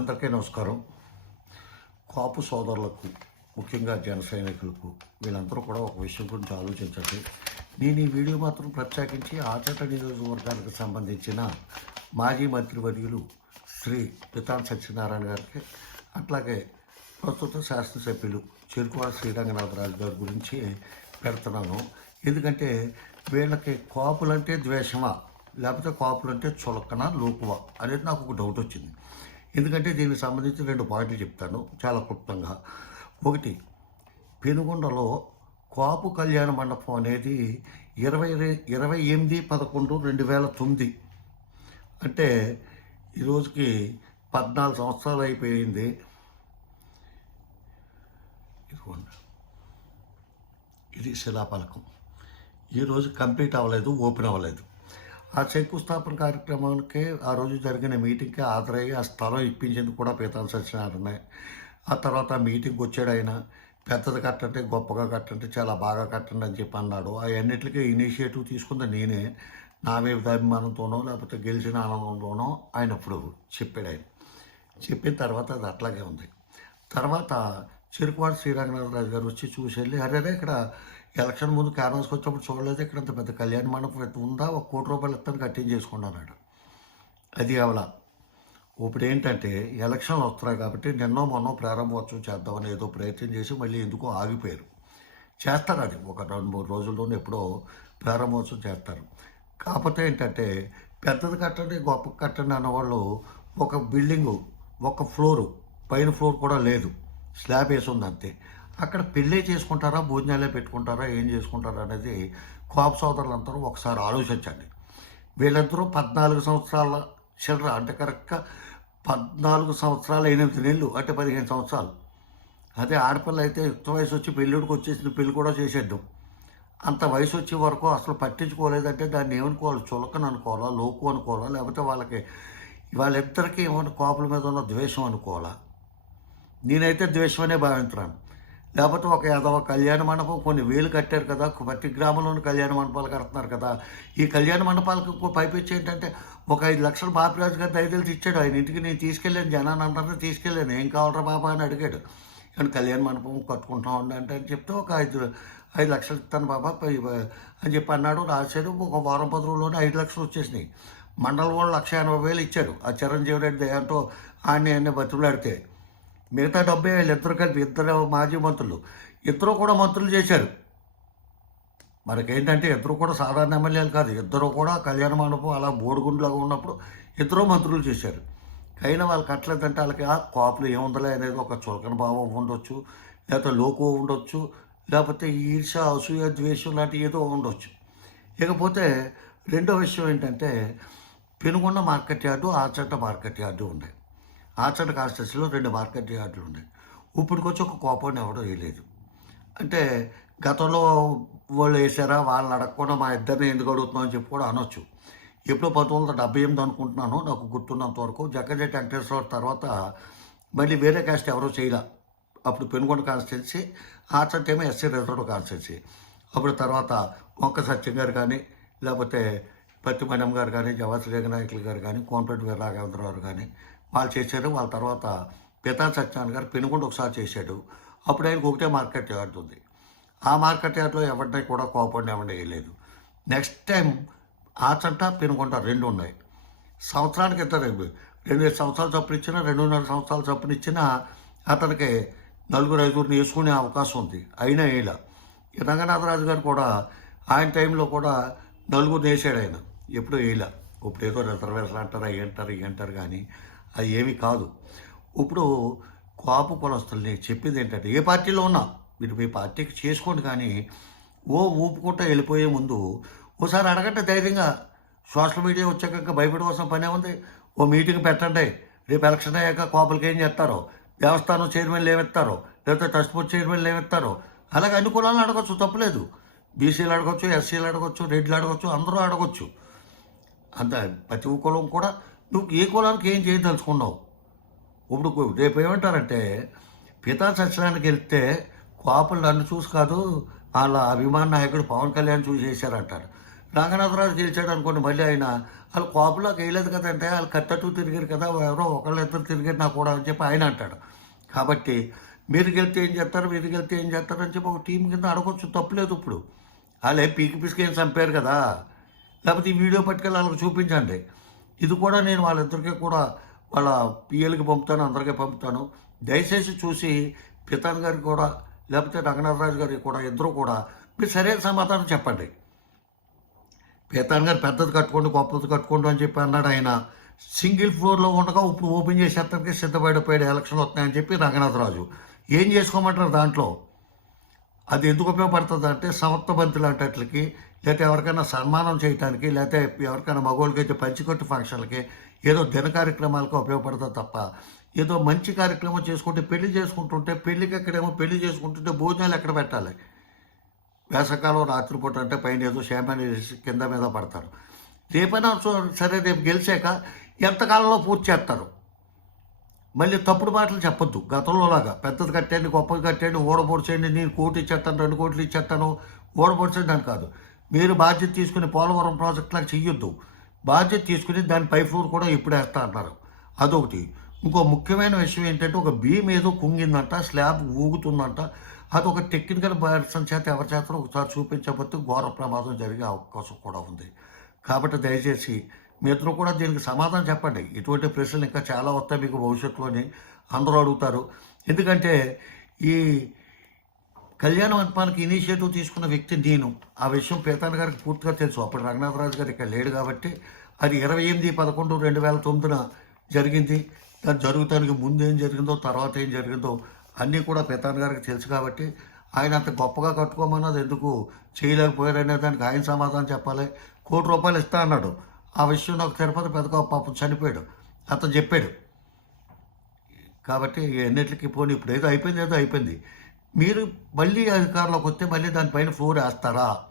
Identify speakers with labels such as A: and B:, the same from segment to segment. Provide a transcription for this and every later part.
A: అందరికీ నమస్కారం. కాపు సోదరులకు ముఖ్యంగా జన సైనికులకు వీళ్ళందరూ కూడా ఒక విషయం గురించి ఆలోచించండి. నేను ఈ వీడియో మాత్రం ప్రత్యేకించి ఆచట నియోజకవర్గానికి సంబంధించిన మాజీ మంత్రివర్యులు శ్రీ పితాన్ సత్యనారాయణ గారికి అట్లాగే ప్రస్తుత శాసనసభ్యులు చిరుకువాడ శ్రీరంగనాథరాజు గారి గురించి పెడుతున్నాను. ఎందుకంటే వీళ్ళకి కాపులంటే ద్వేషమా? లేకపోతే కాపులంటే చులకన లోకువా? అనేది నాకు ఒక డౌట్ వచ్చింది. ఎందుకంటే దీనికి సంబంధించి రెండు పాయింట్లు చెప్తాను చాలా క్లుప్తంగా. ఒకటి పెనుగొండలో కాపు కళ్యాణ మండపం అనేది ఇరవై ఇరవై ఎనిమిది పదకొండు రెండు వేల తొమ్మిది. అంటే ఈరోజుకి పద్నాలుగు సంవత్సరాలు అయిపోయింది. ఇదిగోండి. ఇది శిలాఫలకం. ఈరోజు కంప్లీట్ అవ్వలేదు ఓపెన్ అవ్వలేదు. ఆ శంకుస్థాపన కార్యక్రమానికి ఆ రోజు జరిగిన మీటింగ్కి హాజరయ్యి ఆ స్థలం ఇప్పించింది కూడా పీతాన్ సత్యనారాయణ ఆ తర్వాత ఆ మీటింగ్కి వచ్చాడు ఆయన. పెద్దది కట్టంటే గొప్పగా కట్టంటే చాలా బాగా కట్టండి అని చెప్పి అన్నాడు. ఆ అన్నిటికీ ఇనిషియేటివ్ తీసుకుంది నేనే. నా మీద అభిమానంతోనో లేకపోతే గెలిచిన ఆనందంతోనో ఆయన ఇప్పుడు చెప్పాడు ఆయన. చెప్పిన తర్వాత అది అట్లాగే ఉంది. తర్వాత చెరుకువాడ శ్రీరంగనాథరాజు గారు వచ్చి చూసి వెళ్ళి అరే ఇక్కడ ఎలక్షన్ ముందు క్యాన్వాస్కి వచ్చినప్పుడు చూడలేదు. ఇక్కడ అంత పెద్ద కళ్యాణ మండపం ఎంత ఉందా? ఒక కోటి రూపాయలు ఇస్తాను కట్టింగ్ చేసుకున్నాడు అది అవలా. ఇప్పుడు ఏంటంటే ఎలక్షన్లు వస్తున్నాయి కాబట్టి నిన్నో మొన్నో ప్రారంభోత్సవం చేద్దామని ఏదో ప్రయత్నం చేసి మళ్ళీ ఎందుకో ఆగిపోయారు. చేస్తారు అది. ఒక రెండు మూడు రోజుల్లోనే ఎప్పుడో ప్రారంభోత్సవం చేస్తారు. కాకపోతే ఏంటంటే పెద్దది కట్టండి గొప్ప కట్టండి అన్నవాళ్ళు ఒక బిల్డింగు ఒక ఫ్లోరు పైన ఫ్లోర్ కూడా లేదు. స్లాబ్ వేసి ఉంది అంతే. అక్కడ పెళ్ళే చేసుకుంటారా భోజనాలే పెట్టుకుంటారా ఏం చేసుకుంటారా అనేది కోప సోదరులందరూ ఒకసారి ఆలోచించండి. వీళ్ళందరూ పద్నాలుగు సంవత్సరాల చిల్లర అంటే కరెక్ట్గా పద్నాలుగు సంవత్సరాలు ఎనిమిది నెలలు అంటే పదిహేను సంవత్సరాలు. అదే ఆడపిల్ల అయితే యుక్త వయసు వచ్చి పెళ్ళిడికి వచ్చేసిన పెళ్ళి కూడా చేసేద్దాం. అంత వయసు వచ్చే వరకు అసలు పట్టించుకోలేదంటే దాన్ని ఏమనుకోవాలి? చులకన అనుకోవాలా? లోకు అనుకోవాలా? లేకపోతే వాళ్ళకి వాళ్ళిద్దరికీ ఏమైనా కోపల మీద ఉన్న ద్వేషం అనుకోవాలా? నేనైతే ద్వేషమనే భావించాను లేకపోతే ఒక యాదవ కళ్యాణ మండపం కొన్ని వేలు కట్టారు కదా ప్రతి గ్రామంలోని కళ్యాణ మండపాలు కడుతున్నారు కదా. ఈ కళ్యాణ మండపాలకు ఇంకో పైపించి ఏంటంటే ఒక ఐదు లక్షలు బాపిరాజు గారు దయదలిచి ఇచ్చాడు. ఆయన ఇంటికి నేను తీసుకెళ్ళాను జనాన్ని అందరినీ తీసుకెళ్ళాను. ఏం కావాలరా బాబా అని అడిగాడు. కానీ కళ్యాణ మండపం కట్టుకుంటా ఉండంటే అని చెప్తే ఒక ఐదు ఐదు లక్షలు ఇస్తాను బాబా అని చెప్పి అన్నాడు. రాశాడు. ఒక వారం పది రోజుల్లోనే ఐదు లక్షలు వచ్చేసినాయి. మండలం వాళ్ళు లక్ష ఎనభై వేలు ఇచ్చారు. ఆ చిరంజీవి రెడ్డి అంటూ ఆయన్ని ఆయన బతులాడితే మిగతా డెబ్బై వేలు ఇద్దరు కలిపి ఇద్దరు మాజీ మంత్రులు. ఇద్దరు కూడా మంత్రులు చేశారు. మనకేంటంటే ఇద్దరు కూడా సాధారణ ఎమ్మెల్యేలు కాదు. ఇద్దరు కూడా కళ్యాణ మండపం అలా బోడిగుండ్లాగా ఉన్నప్పుడు ఇద్దరు మంత్రులు చేశారు. అయినా వాళ్ళు కట్టలేదంటే వాళ్ళకి ఆ కోపలు ఏముందలే అనేది ఒక చులకన భావం ఉండొచ్చు. లేకపోతే లోకు ఉండొచ్చు. లేకపోతే ఈర్ష అసూయ ద్వేషం లాంటి ఏదో ఉండొచ్చు. ఇకపోతే రెండో విషయం ఏంటంటే పెనుగొండ మార్కెట్ యార్డు ఆచట్ట మార్కెట్ యార్డు ఉన్నాయి. ఆర్చర్ కాన్స్టెన్సీలో రెండు మార్కెట్ యార్డులు ఉన్నాయి. ఇప్పటికొచ్చి ఒక కోపం ఎవడో వేయలేదు. అంటే గతంలో వాళ్ళు వేసారా? వాళ్ళని అడగకుండా మా ఇద్దరిని ఎందుకు అడుగుతున్నాం అని చెప్పి కూడా అనొచ్చు. ఎప్పుడో పంతొమ్మిది వందల డెబ్బై ఎనిమిది అనుకుంటున్నాను. నాకు గుర్తున్నంత వరకు జగ్గజెట్టి వెంకటేశ్వర తర్వాత మళ్ళీ వేరే కాస్ట్ ఎవరో చేయలే. అప్పుడు పెనుగొండ కాన్స్టిట్యున్సీ ఆచంట ఏమో ఎస్సీ రిజర్వ్ కాన్స్టిట్యున్సీ. అప్పుడు తర్వాత మొక్క సత్యం గారు కానీ లేకపోతే పత్తిమణం గారు కానీ జవహర్ రేఖ నాయకులు గారు కానీ కోనపేట వీర రాఘవేంద్రరావు కానీ వాళ్ళు చేశారు వాళ్ళ తర్వాత పితా సత్యనారాయణ గారు పెనుగుండ ఒకసారి చేశాడు. అప్పుడు ఆయనకు ఒకటే మార్కెట్ యార్డ్ ఉంది. ఆ మార్కెట్ యార్డ్లో ఎవరిని కూడా కోపండి ఎవరిని వేయలేదు. నెక్స్ట్ టైం ఆచంట పెనుగొంట రెండు ఉన్నాయి. సంవత్సరానికి ఇద్దరు రెండు సంవత్సరాలు చొప్పున ఇచ్చినా రెండున్నర సంవత్సరాలు చొప్పున ఇచ్చినా అతనికి నలుగురు ఐదుగురిని వేసుకునే అవకాశం ఉంది. అయినా వేయలే ఈ రంగనాథరాజు గారు కూడా ఆయన టైంలో కూడా నలుగురిని వేసాడు ఆయన. ఎప్పుడు వేయలే ఇప్పుడు ఏదో రిజర్వేషన్ అంటారు అవి అంటారు ఇవి అంటారు కానీ అది ఏమీ కాదు. ఇప్పుడు కాపు కులస్తుల్ని చెప్పింది ఏంటంటే ఏ పార్టీలో ఉన్నా మీరు మీ పార్టీకి చేసుకోండి కానీ ఓ ఊపుకుంటా వెళ్ళిపోయే ముందు ఓసారి అడగండి ధైర్యంగా. సోషల్ మీడియా వచ్చాక ఇంకా భయపడవలసిన పనే ఉంది. ఓ మీటింగ్ పెట్టండి. రేపు ఎలక్షన్ అయ్యాక కోపలకి ఏం చేస్తారో? దేవస్థానం చైర్మన్లు ఏమిస్తారో లేకపోతే ట్రస్ట్ బోర్డ్ చైర్మన్లు ఏమిస్తారో అలాగే అన్ని కులాలను అడగచ్చు తప్పలేదు. బీసీలు అడగచ్చు ఎస్సీలు అడగచ్చు రెడ్లు అడగచ్చు అందరూ అడగచ్చు. అంత ప్రతి కులం కూడా నువ్వు ఏ కులానికి ఏం చేయదలుచుకున్నావు? ఇప్పుడు రేపు ఏమంటారంటే పితా సత్యనారాయణకి వెళ్తే కోపలు నన్ను చూసి కాదు వాళ్ళ అభిమాన నాయకుడు పవన్ కళ్యాణ్ చూసి చేశారంటారు. రంగనాథరాజు గెలిచాడు అనుకోండి మళ్ళీ ఆయన వాళ్ళు కోపంలోకి వేయలేదు కదంటే వాళ్ళు కట్టట్టు తిరిగారు కదా ఎవరో ఒకళ్ళు ఇద్దరు తిరిగారు నాకు కూడా అని చెప్పి ఆయన అంటాడు. కాబట్టి మీరు గెలితే ఏం చేస్తారు మీరు గెలితే ఏం చేస్తారు అని చెప్పి ఒక టీం కింద అడగొచ్చు తప్పులేదు ఇప్పుడు. వాళ్ళే పీకి పిసికి ఏం చంపారు కదా. లేకపోతే ఈ వీడియో పట్టుకెళ్ళి వాళ్ళకి చూపించండి. ఇది కూడా నేను వాళ్ళిద్దరికీ కూడా వాళ్ళ పిఎల్కి పంపుతాను అందరికీ పంపుతాను. దయచేసి చూసి పితాన్ గారికి కూడా లేకపోతే రంగనాథరాజు గారికి కూడా ఇద్దరు కూడా మీరు సరైన సమాధానం చెప్పండి. పీతాన్ గారు పెద్దది కట్టుకోండి గొప్పది కట్టుకోండి అని చెప్పి అన్నాడు ఆయన. సింగిల్ ఫ్లోర్లో ఉండగా ఇప్పుడు ఓపెన్ చేసేస్తానికి సిద్ధపడిపోయాడు ఎలక్షన్లు వస్తున్నాయని చెప్పి రంగనాథరాజు. ఏం చేసుకోమంటారు దాంట్లో? అది ఎందుకు ఉపయోగపడుతుంది అంటే సమర్థబంతి లాంటికి లేకపోతే ఎవరికైనా సన్మానం చేయటానికి లేకపోతే ఎవరికైనా మగవాళ్ళకి అయితే పంచికొట్టు ఫంక్షన్లకి ఏదో దిన కార్యక్రమాలకు ఉపయోగపడతా తప్ప ఏదో మంచి కార్యక్రమం చేసుకుంటే పెళ్ళి చేసుకుంటుంటే పెళ్ళికి ఎక్కడేమో పెళ్ళి చేసుకుంటుంటే భోజనాలు ఎక్కడ పెట్టాలి? వేసవకాలం రాత్రిపూట అంటే పైన ఏదో షాంపాన్ కింద మీద పడతారు. రేపైనా సరే రేపు గెలిచాక ఎంతకాలంలో పూర్తి చేస్తారు? మళ్ళీ తప్పుడు మాటలు చెప్పొద్దు. గతంలో లాగా పెద్దది కట్టండి గొప్పది కట్టండి ఓడపొడిచేయండి నేను కోటి ఇచ్చేస్తాను రెండు కోట్లు ఇచ్చేస్తాను ఓడపొడిచేయండి అని కాదు. మీరు బాధ్యత తీసుకుని పోలవరం ప్రాజెక్టులకు చెయ్యొద్దు. బాధ్యత తీసుకుని దాని పై ఫ్లోర్ కూడా ఇప్పుడు వేస్తా అంటారు అదొకటి. ఇంకో ముఖ్యమైన విషయం ఏంటంటే ఒక బీమ్ ఏదో కుంగిందంట స్లాబ్ ఊగుతుందంట. అది ఒక టెక్నికల్ పర్సన్ చేత ఎవరి చేత ఒకసారి చూపించకపోతే ఘోర ప్రమాదం జరిగే అవకాశం కూడా ఉంది. కాబట్టి దయచేసి మీ ఇద్దరు కూడా దీనికి సమాధానం చెప్పండి. ఇటువంటి ప్రశ్నలు ఇంకా చాలా వస్తాయి మీకు భవిష్యత్తులోని. అందరూ అడుగుతారు. ఎందుకంటే ఈ కళ్యాణ మండపానికి ఇనిషియేటివ్ తీసుకున్న వ్యక్తి నేను. ఆ విషయం పీతాన్ గారికి పూర్తిగా తెలుసు. అప్పుడు రంగనాథరాజు గారు ఇక్కడ లేడు కాబట్టి అది ఇరవై ఎనిమిది పదకొండు రెండు వేల తొమ్మిదిన జరిగింది. దాని జరుగుతానికి ముందు ఏం జరిగిందో తర్వాత ఏం జరిగిందో అన్నీ కూడా పీతాన్ గారికి తెలుసు కాబట్టి ఆయన అంత గొప్పగా కట్టుకోమన్నది ఎందుకు చేయలేకపోయారనే దానికి ఆయన సమాధానం చెప్పాలి. కోటి రూపాయలు ఇస్తా అన్నాడు. ఆ విషయం నాకు తిరుపతి పెద్దగా పాపం చనిపోయాడు. అతను చెప్పాడు. కాబట్టి ఎన్నిటికి పోనీ ఇప్పుడు ఏదో అయిపోయింది ఏదో అయిపోయింది. మీరు మళ్ళీ అధికారంలోకి వస్తే మళ్ళీ దానిపైన ఫ్లోర్ వేస్తారా?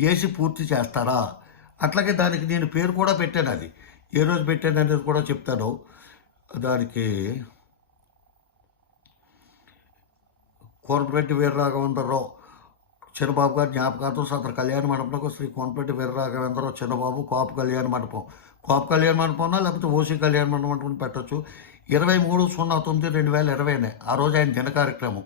A: వేసి పూర్తి చేస్తారా? అట్లాగే దానికి నేను పేరు కూడా పెట్టాను అది. ఏ రోజు పెట్టాను అనేది కూడా చెప్తాను. దానికి కోనపరెడ్డి వీరరాఘవేంద్రరావు చిన్నబాబు గారి జ్ఞాపకార్థం సదరు కళ్యాణ మండపంలో శ్రీ కోనపరెడ్డి వీరరాఘవేంద్రరావు చిన్నబాబు కోప కళ్యాణ మండపం. కోప కళ్యాణ మండపం లేకపోతే ఓసీ కళ్యాణ మండపం పెట్టచ్చు. ఇరవై మూడు సున్నా తొమ్మిది రెండు వేల ఇరవైనే. ఆ రోజు ఆయన దిన కార్యక్రమం.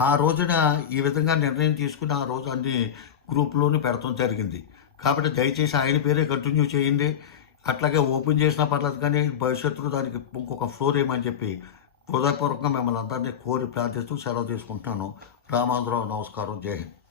A: ఆ రోజున ఈ విధంగా నిర్ణయం తీసుకుని ఆ రోజు అన్ని గ్రూపులోని పెడతాం జరిగింది. కాబట్టి దయచేసి ఆయన పేరే కంటిన్యూ చేయండి. అట్లాగే ఓపెన్ చేసినా పర్లేదు కానీ భవిష్యత్తులో దానికి ఇంకొక ఫ్లోర్ ఏమని చెప్పి హృదయపూర్వకంగా మిమ్మల్ని అందరినీ కోరి ప్రార్థిస్తూ సెలవు తీసుకుంటున్నాను. రామాంధ్రరావు నమస్కారం. జై హింద్.